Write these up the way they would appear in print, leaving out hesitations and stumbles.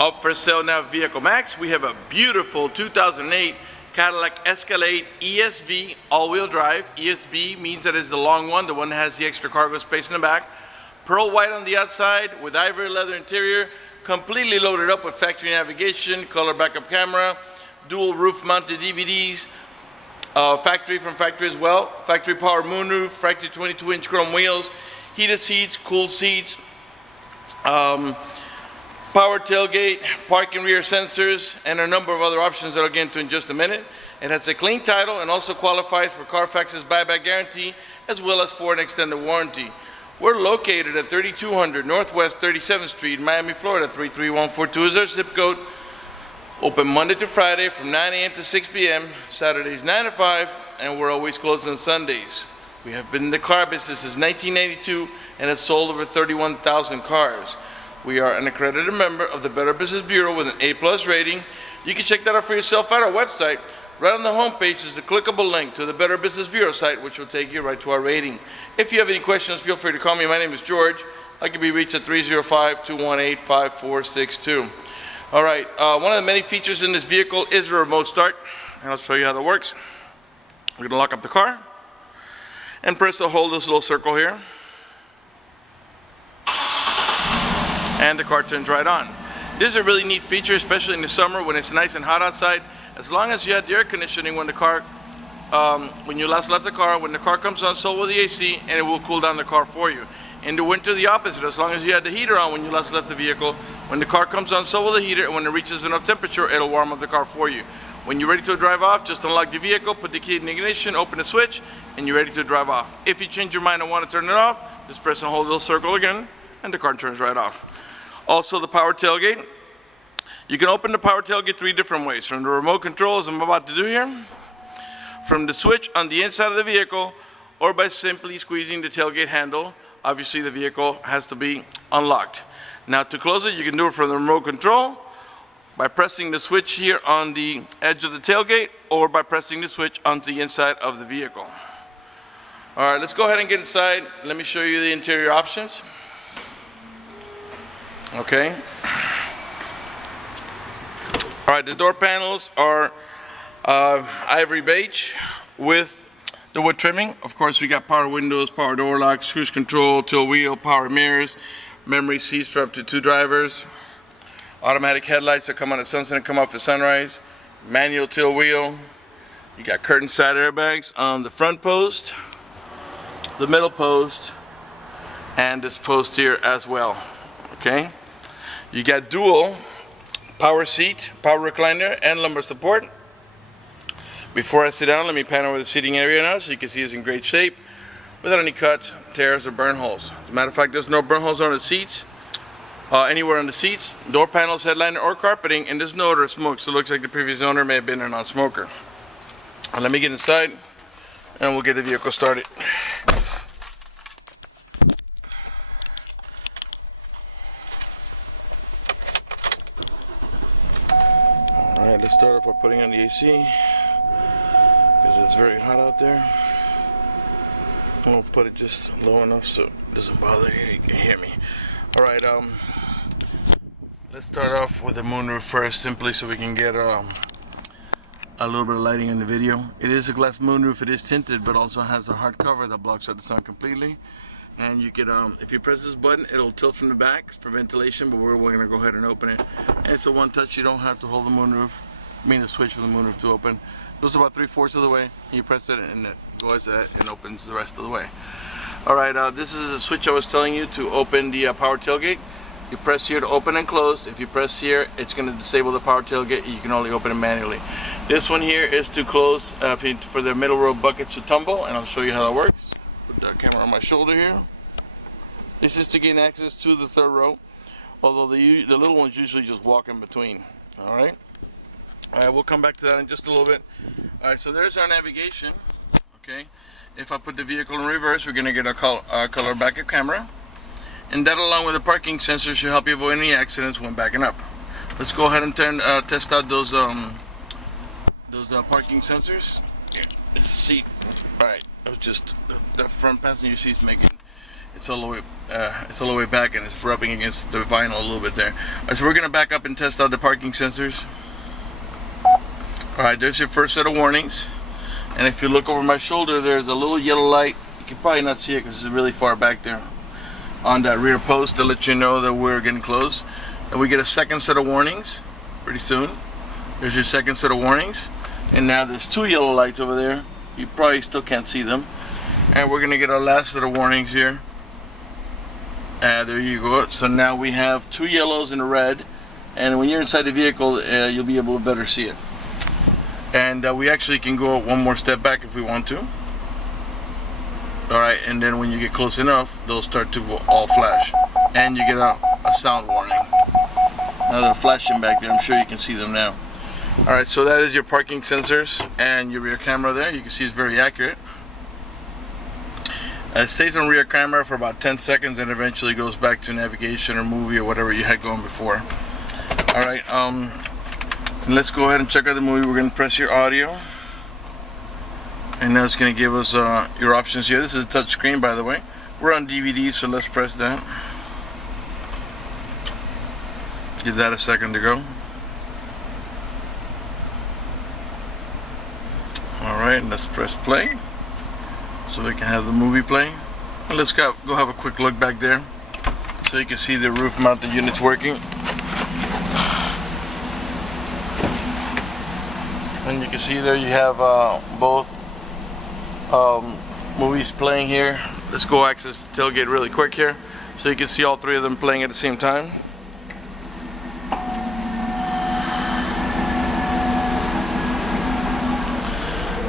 Up for sale now, Vehiclemax. We have a beautiful 2008 Cadillac Escalade ESV all-wheel drive. ESV means that it's the long one, the one that has the extra cargo space in the back. Pearl white on the outside with ivory leather interior, completely loaded up with factory navigation, color backup camera, dual roof mounted DVDs, factory as well, factory power moonroof, factory 22-inch chrome wheels, heated seats, cooled seats, power tailgate, parking rear sensors, and a number of other options that I'll get into in just a minute. It has a clean title and also qualifies for Carfax's buyback guarantee as well as for an extended warranty. We're located at 3200 Northwest 37th Street, Miami, Florida. 33142 is our zip code. Open Monday to Friday from 9 a.m. to 6 p.m., Saturdays 9 to 5, and we're always closed on Sundays. We have been in the car business since 1982 and have sold over 31,000 cars. We are an accredited member of the Better Business Bureau with an A+ rating. You can check that out for yourself at our website. Right on the homepage is the clickable link to the Better Business Bureau site, which will take you right to our rating. If you have any questions, feel free to call me. My name is George. I can be reached at 305-218-5462. All right, one of the many features in this vehicle is a remote start, and I'll show you how that works. We're going to lock up the car and press the hold this little circle here. And the car turns right on. This is a really neat feature, especially in the summer when it's nice and hot outside. As long as you had the air conditioning when the car, when you last left the car, when the car comes on, so will the AC, and it will cool down the car for you. In the winter, the opposite. As long as you had the heater on when you last left the vehicle, when the car comes on, so will the heater, and when it reaches enough temperature, it'll warm up the car for you. When you're ready to drive off, just unlock the vehicle, put the key in the ignition, open the switch, and you're ready to drive off. If you change your mind and want to turn it off, just press and hold the little circle again, and the car turns right off. Also, the power tailgate. You can open the power tailgate 3 different ways. From the remote control, as I'm about to do here, from the switch on the inside of the vehicle, or by simply squeezing the tailgate handle. Obviously, the vehicle has to be unlocked. Now, to close it, you can do it from the remote control by pressing the switch here on the edge of the tailgate, or by pressing the switch onto the inside of the vehicle. All right, let's go ahead and get inside. Let me show you the interior options. Okay. All right, the door panels are ivory beige with the wood trimming. Of course, we got power windows, power door locks, cruise control, tilt wheel, power mirrors, memory seats for up to 2 drivers, automatic headlights that come on at sunset and come off at sunrise, manual tilt wheel. You got curtain side airbags on the front post, the middle post, and this post here as well. Okay. You got dual power seat, power recliner, and lumbar support. Before I sit down, let me pan over the seating area now so you can see it's in great shape without any cuts, tears, or burn holes. As a matter of fact, there's no burn holes on the seats, anywhere on the seats, door panels, headliner, or carpeting, and there's no odor of smoke, so it looks like the previous owner may have been a non-smoker. Let me get inside and we'll get the vehicle started. Alright, let's start off by putting on the AC because it's very hot out there. I'm going to put it just low enough so it doesn't bother you. You can hear me. Alright, let's start off with the moonroof first, simply so we can get a little bit of lighting in the video. It is a glass moonroof, it is tinted, but also has a hard cover that blocks out the sun completely. And you can, if you press this button, it'll tilt from the back for ventilation, but we're going to go ahead and open it. And it's a one touch, you don't have to hold the moonroof, the switch for the moonroof to open. It goes about 3/4 of the way, you press it and it goes and opens the rest of the way. Alright, this is the switch I was telling you to open the power tailgate. You press here to open and close. If you press here, it's going to disable the power tailgate. You can only open it manually. This one here is to close for the middle row bucket to tumble, and I'll show you how that works. Put the camera on my shoulder here. This is to gain access to the 3rd row, although the little ones usually just walk in between. Alright, we'll come back to that in just a little bit. Alright, so there's our navigation. Okay, if I put the vehicle in reverse, we're going to get a color backup camera, and that, along with the parking sensor, should help you avoid any accidents when backing up. Let's go ahead and test out those parking sensors. Here, this seat. Alright, it was just the front passenger seat's making it's all the way back, and it's rubbing against the vinyl a little bit there. Alright, so we're gonna back up and test out the parking sensors. Alright, there's your first set of warnings, and if you look over my shoulder, there's a little yellow light. You can probably not see it because it's really far back there on that rear post to let you know that we're getting close. And we get a second set of warnings pretty soon. There's your second set of warnings, and now there's two yellow lights over there. You probably still can't see them. And we're gonna get our last set of warnings here. There you go. So now we have two yellows and a red, and when you're inside the vehicle, you'll be able to better see it. And we actually can go one more step back if we want to. Alright, and then when you get close enough, they'll start to all flash, and you get a sound warning. Now they're flashing back there. I'm sure you can see them now. Alright, so that is your parking sensors and your rear camera there. You can see it's very accurate. It stays on rear camera for about 10 seconds and eventually goes back to navigation or movie or whatever you had going before. Alright, let's go ahead and check out the movie. We're going to press your audio. And now it's going to give us your options here. This is a touch screen, by the way. We're on DVD, so let's press that. Give that a second to go. Alright, let's press play so we can have the movie play. And let's go have a quick look back there so you can see the roof mounted units working. And you can see there you have both movies playing here. Let's go access the tailgate really quick here so you can see all three of them playing at the same time.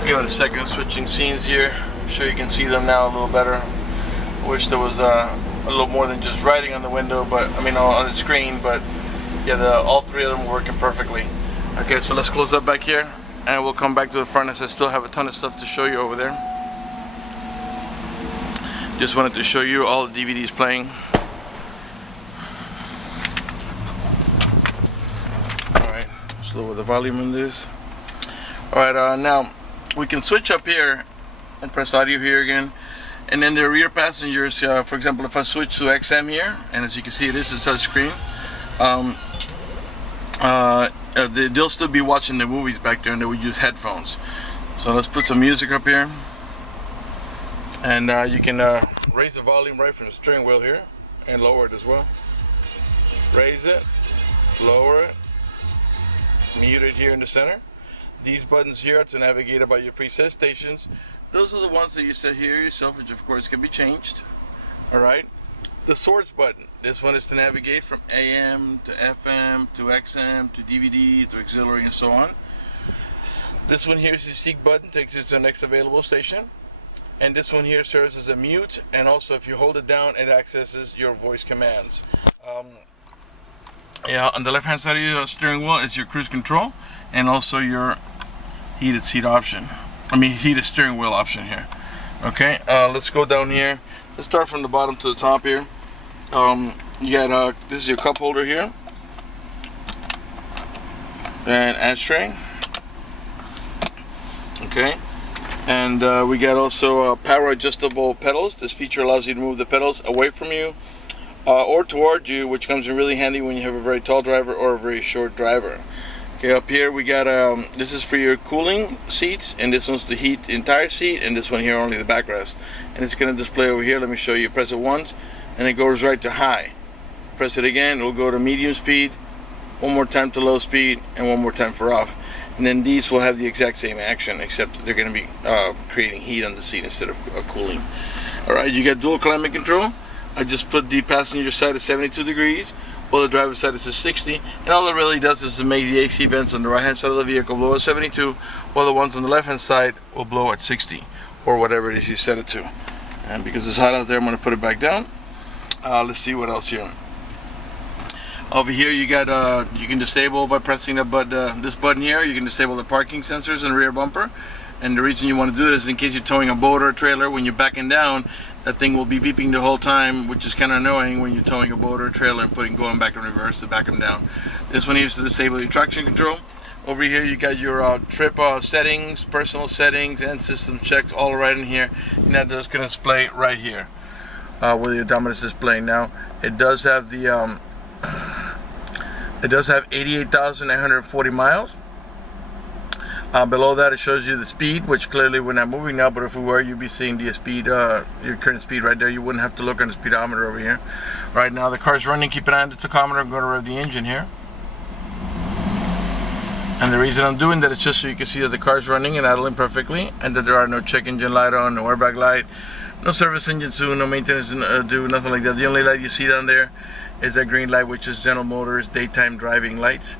Give it a second, switching scenes here. I'm sure you can see them now a little better. I wish there was a little more than just writing on the window, but I mean on the screen, but yeah, all three of them are working perfectly. Okay, so let's close up back here and we'll come back to the front as I still have a ton of stuff to show you over there. Just wanted to show you all the DVDs playing. Alright, let's lower the volume on this. Alright, now we can switch up here and press audio here again, and then the rear passengers, for example, if I switch to XM here, and as you can see it is a touch screen, they'll still be watching the movies back there and they will use headphones. So let's put some music up here, and you can raise the volume right from the steering wheel here and lower it as well. Raise it, lower it, mute it here in the center. These buttons here are to navigate about your preset stations. Those are the ones that you set here yourself, which of course can be changed. Alright. The source button. This one is to navigate from AM to FM to XM to DVD to auxiliary and so on. This one here is the seek button, takes you to the next available station. And this one here serves as a mute, and also if you hold it down it accesses your voice commands. On the left hand side of your steering wheel is your cruise control and also your heated seat option. Heated steering wheel option here. Okay, let's go down here. Let's start from the bottom to the top here. You got this is your cup holder here, and ashtray. Okay, and we got also power adjustable pedals. This feature allows you to move the pedals away from you or toward you, which comes in really handy when you have a very tall driver or a very short driver. Okay, up here we got this is for your cooling seats, and this one's to heat the entire seat, and this one here only the backrest. And it's going to display over here. Let me show you. Press it once and it goes right to high. Press it again, it'll go to medium speed, one more time to low speed, and one more time for off. And then these will have the exact same action, except they're going to be creating heat on the seat instead of cooling. Alright, you got dual climate control. I just put the passenger side at 72 degrees. Well, the driver's side is at 60, and all it really does is to make the AC vents on the right hand side of the vehicle blow at 72, while the ones on the left hand side will blow at 60, or whatever it is you set it to. And because it's hot out there, I'm going to put it back down. Let's see what else here. Over here you got you can disable by pressing this button here. You can disable the parking sensors and rear bumper. And the reason you want to do this is in case you're towing a boat or a trailer. When you're backing down, that thing will be beeping the whole time, which is kind of annoying when you're towing a boat or a trailer and going back in reverse to back them down. This one here is to disable your traction control. Over here you got your trip settings, personal settings, and system checks all right in here, and that is going to display right here. with the odometer displaying. Now it does have the it does have 88,840 miles. Below that, it shows you the speed, which clearly we're not moving now, but if we were, you'd be seeing the speed, your current speed right there. You wouldn't have to look on the speedometer over here. Right now, the car's running. Keep an eye on the tachometer. I'm going to rev the engine here. And the reason I'm doing that is just so you can see that the car's running and idling perfectly, and that there are no check engine light on, no airbag light, no service engine soon, no maintenance due, nothing like that. The only light you see down there is that green light, which is General Motors daytime driving lights.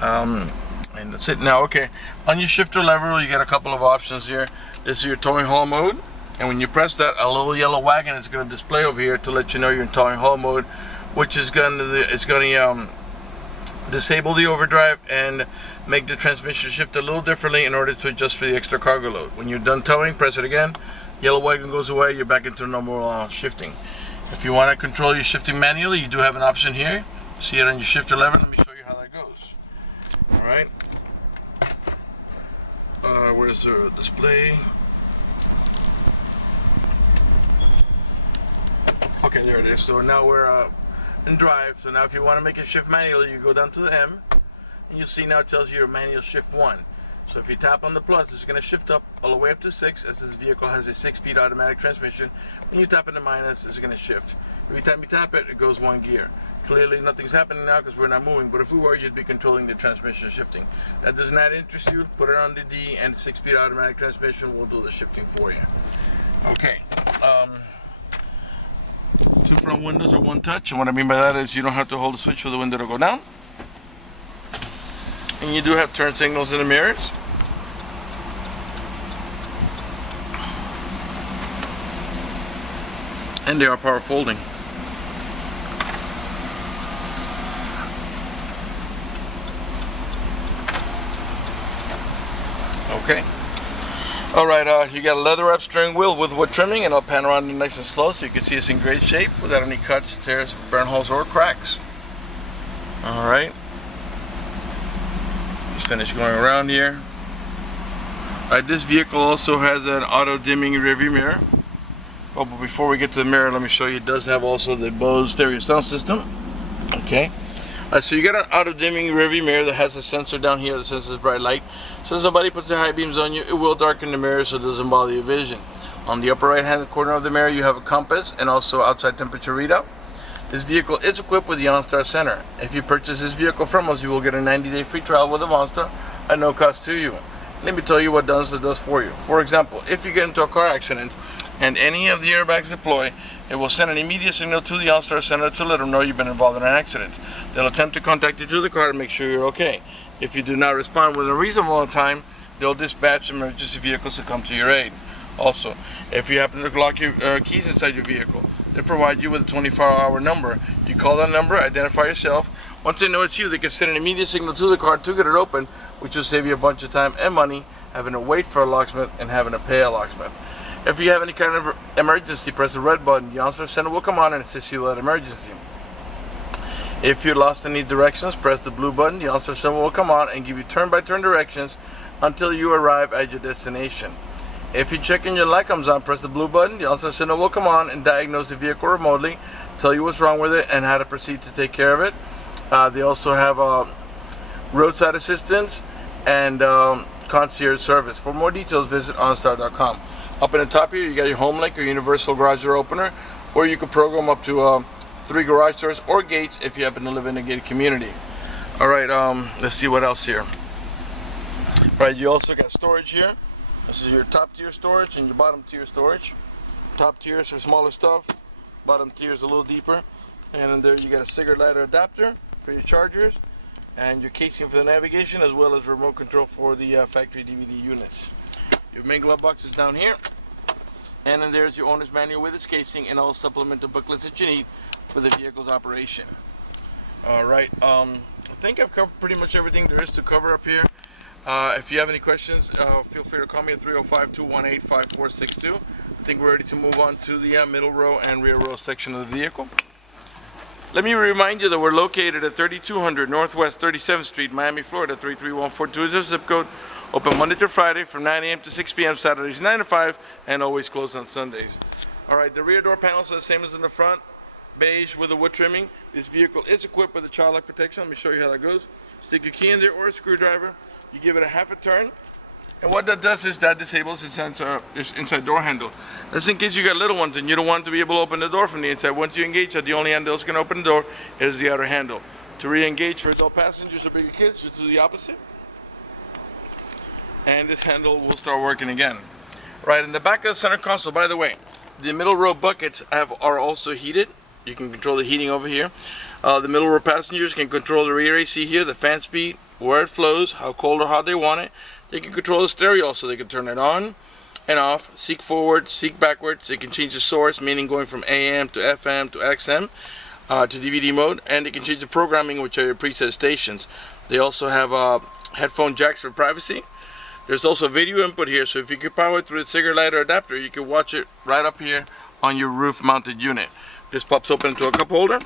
And that's it. Now, okay, on your shifter lever, you got a couple of options here. This is your towing haul mode, and when you press that, a little yellow wagon is going to display over here to let you know you're in towing haul mode, which is going to disable the overdrive and make the transmission shift a little differently in order to adjust for the extra cargo load. When you're done towing, press it again. Yellow wagon goes away. You're back into normal shifting. If you want to control your shifting manually, you do have an option here. See it on your shifter lever. Let me show you how that goes. All right. Where's the display? Okay, there it is. So now we're in drive. So now if you want to make it shift manually, you go down to the M, and you see now it tells you your manual shift 1. So if you tap on the plus, it's going to shift up all the way up to 6, as this vehicle has a 6-speed automatic transmission. When you tap on the minus, it's going to shift. Every time you tap it, it goes 1 gear. Clearly nothing's happening now because we're not moving, but if we were, you'd be controlling the transmission shifting. That does not interest you, put it on the D, and the 6-speed automatic transmission will do the shifting for you. Okay. 2 front windows are 1 touch, and what I mean by that is you don't have to hold the switch for the window to go down. And you do have turn signals in the mirrors. And they are power folding. Okay. Alright, you got a leather wrap steering wheel with wood trimming, and I'll pan around it nice and slow so you can see it's in great shape without any cuts, tears, burn holes, or cracks. Alright. Let's finish going around here. Alright, this vehicle also has an auto dimming rearview mirror. Oh, but before we get to the mirror, let me show you, it does have also the Bose stereo sound system. Okay. So you got an auto dimming rearview mirror that has a sensor down here that senses bright light. So if somebody puts their high beams on you, it will darken the mirror so it doesn't bother your vision. On the upper right hand corner of the mirror, you have a compass and also outside temperature readout. This vehicle is equipped with the OnStar Center. If you purchase this vehicle from us, you will get a 90-day free trial with the OnStar at no cost to you. Let me tell you what OnStar does for you. For example, if you get into a car accident and any of the airbags deploy, it will send an immediate signal to the OnStar Center to let them know you've been involved in an accident. They'll attempt to contact you through the car to make sure you're okay. If you do not respond within a reasonable amount of time, they'll dispatch emergency vehicles to come to your aid. Also, if you happen to lock your keys inside your vehicle, they provide you with a 24-hour number. You call that number, identify yourself. Once they know it's you, they can send an immediate signal to the car to get it open, which will save you a bunch of time and money having to wait for a locksmith and having to pay a locksmith. If you have any kind of emergency, press the red button. The OnStar Center will come on and assist you with that emergency. If you lost any directions, press the blue button. The OnStar Center will come on and give you turn-by-turn directions until you arrive at your destination. If your check engine light comes on, press the blue button. The OnStar Center will come on and diagnose the vehicle remotely, tell you what's wrong with it, and how to proceed to take care of it. They also have roadside assistance and concierge service. For more details, visit OnStar.com. Up in the top here, you got your home link or universal garage door opener, or you can program up to 3 garage doors or gates if you happen to live in a gated community. All right, let's see what else here. All right, you also got storage here. This is your top tier storage and your bottom tier storage. Top tier is for smaller stuff. Bottom tier is a little deeper. And in there you got a cigarette lighter adapter for your chargers, and your casing for the navigation, as well as remote control for the factory DVD units. Your main glove box is down here, and then there's your owner's manual with its casing and all supplemental booklets that you need for the vehicle's operation. Alright, I think I've covered pretty much everything there is to cover up here. If you have any questions, feel free to call me at 305-218-5462. I think we're ready to move on to the middle row and rear row section of the vehicle. Let me remind you that we're located at 3200 Northwest 37th Street, Miami, Florida, 33142 is the zip code. Open Monday to Friday from 9 a.m. to 6 p.m. Saturdays 9 to 5, and always closed on Sundays. Alright, the rear door panels are the same as in the front. Beige with the wood trimming. This vehicle is equipped with a child lock protection. Let me show you how that goes. Stick your key in there or a screwdriver. You give it a half a turn. And what that does is that disables this inside door handle. That's in case you got little ones and you don't want to be able to open the door from the inside. Once you engage that, the only handle that's going to open the door is the outer handle. To re-engage for adult passengers or bigger kids, just do the opposite. And this handle will start working again. Right, in the back of the center console, by the way, the middle row buckets are also heated. You can control the heating over here. The middle row passengers can control the rear AC here, the fan speed, where it flows, how cold or hot they want it. They can control the stereo also. They can turn it on and off, seek forward, seek backwards. They can change the source, meaning going from AM to FM to XM to DVD mode. And they can change the programming, which are your preset stations. They also have headphone jacks for privacy. There's also video input here, so if you can power it through the cigarette lighter adapter, you can watch it right up here on your roof mounted unit. This pops open into a cup holder.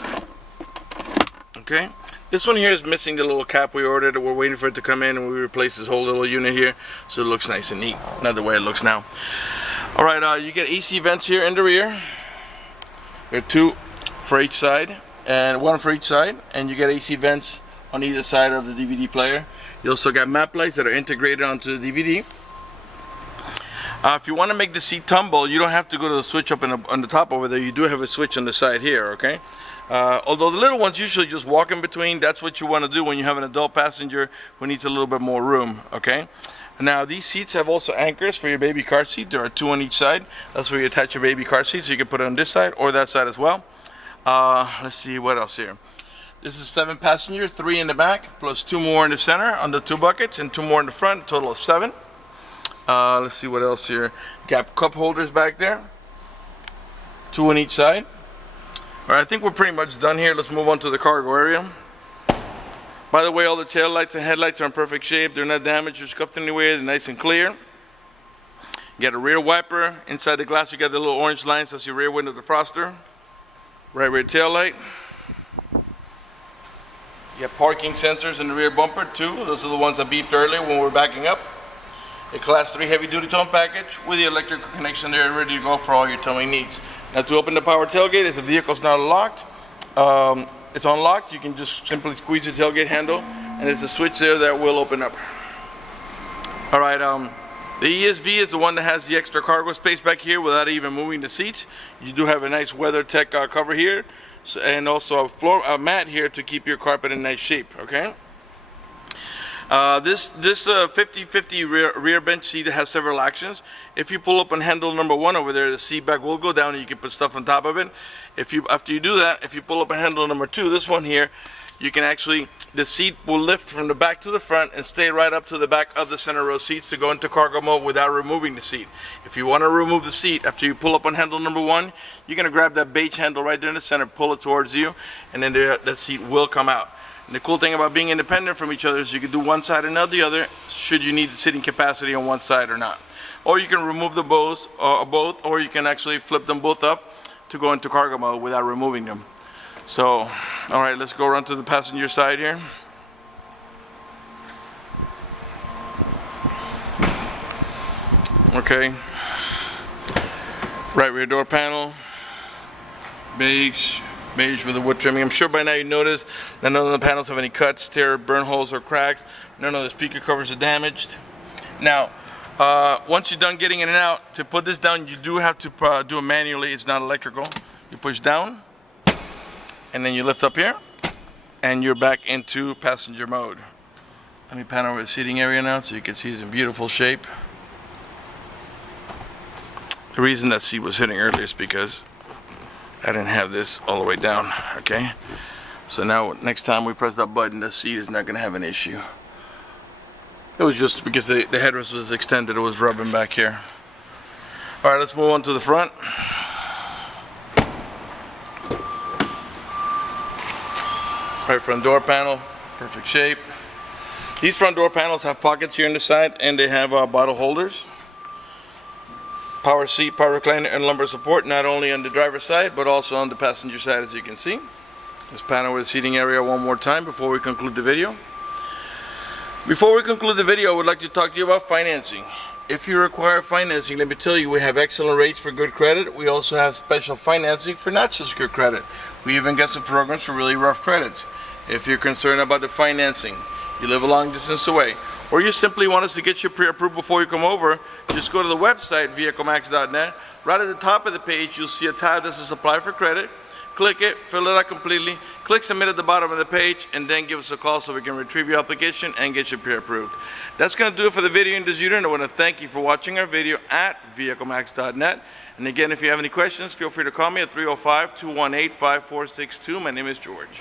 Okay. This one here is missing the little cap we ordered. We're waiting for it to come in and we replace this whole little unit here so it looks nice and neat. Not the way it looks now. Alright, you get AC vents here in the rear. There are two for each side and one for each side, and you get AC vents on either side of the DVD player. You also got map lights that are integrated onto the DVD. If you want to make the seat tumble, you don't have to go to the switch up on the top over there. You do have a switch on the side here, okay? Although the little ones usually just walk in between. That's what you want to do when you have an adult passenger who needs a little bit more room, okay? Now these seats have also anchors for your baby car seat. There are two on each side. That's where you attach your baby car seat, so you can put it on this side or that side as well. Let's see what else here. This is 7 passengers, 3 in the back, plus 2 more in the center on the 2 buckets, and 2 more in the front, a total of 7. Let's see what else here. Got cup holders back there, 2 on each side. Alright, I think we're pretty much done here. Let's move on to the cargo area. By the way, all the tail lights and headlights are in perfect shape. They're not damaged or scuffed anywhere. They're nice and clear. You got a rear wiper. Inside the glass you got the little orange lines. That's your rear window defroster. Right rear tail light. You have parking sensors in the rear bumper too. Those are the ones that beeped earlier when we were backing up. A class 3 heavy duty towing package with the electrical connection there ready to go for all your towing needs. Now to open the power tailgate, if the vehicle's not locked, it's unlocked, you can just simply squeeze the tailgate handle and there's a switch there that will open up. Alright, the ESV is the one that has the extra cargo space back here without even moving the seats. You do have a nice WeatherTech cover here. And also a mat here to keep your carpet in nice shape, okay? This 50-50 rear bench seat has several actions. If you pull up on handle number 1 over there, the seat back will go down and you can put stuff on top of it. After you do that, if you pull up on handle number 2, this one here, you can actually, the seat will lift from the back to the front and stay right up to the back of the center row seats to go into cargo mode without removing the seat. If you want to remove the seat after you pull up on handle number 1, you're going to grab that beige handle right there in the center, pull it towards you, and then that seat will come out. And the cool thing about being independent from each other is you can do one side and not the other should you need sitting capacity on one side or not. Or you can remove them both, or you can actually flip them both up to go into cargo mode without removing them. So, alright, let's go around to the passenger side here. Okay. Right rear door panel. Beige with the wood trimming. I'm sure by now you noticed that none of the panels have any cuts, tear, burn holes, or cracks. None of the speaker covers are damaged. Now, once you're done getting in and out, to put this down, you do have to do it manually. It's not electrical. You push down, and then you lift up here, and you're back into passenger mode. Let me pan over the seating area now so you can see it's in beautiful shape. The reason that seat was hitting earlier is because I didn't have this all the way down, okay? So now next time we press that button, the seat is not going to have an issue. It was just because the headrest was extended, it was rubbing back here. Alright, let's move on to the front. Right front door panel, perfect shape. These front door panels have pockets here on the side, and they have bottle holders. Power seat, power recliner, and lumbar support, not only on the driver's side, but also on the passenger side, as you can see. Let's pan over the seating area one more time before we conclude the video. Before we conclude the video, I would like to talk to you about financing. if you require financing, let me tell you, we have excellent rates for good credit. We also have special financing for not such good credit. We even got some programs for really rough credit. If you're concerned about the financing, you live a long distance away, or you simply want us to get you pre-approved before you come over, just go to the website, vehiclemax.net. Right at the top of the page, you'll see a tab that says Apply for Credit. Click it, fill it out completely, click Submit at the bottom of the page, and then give us a call so we can retrieve your application and get you pre-approved. That's going to do it for the video in this unit. I want to thank you for watching our video at vehiclemax.net. And again, if you have any questions, feel free to call me at 305-218-5462. My name is George.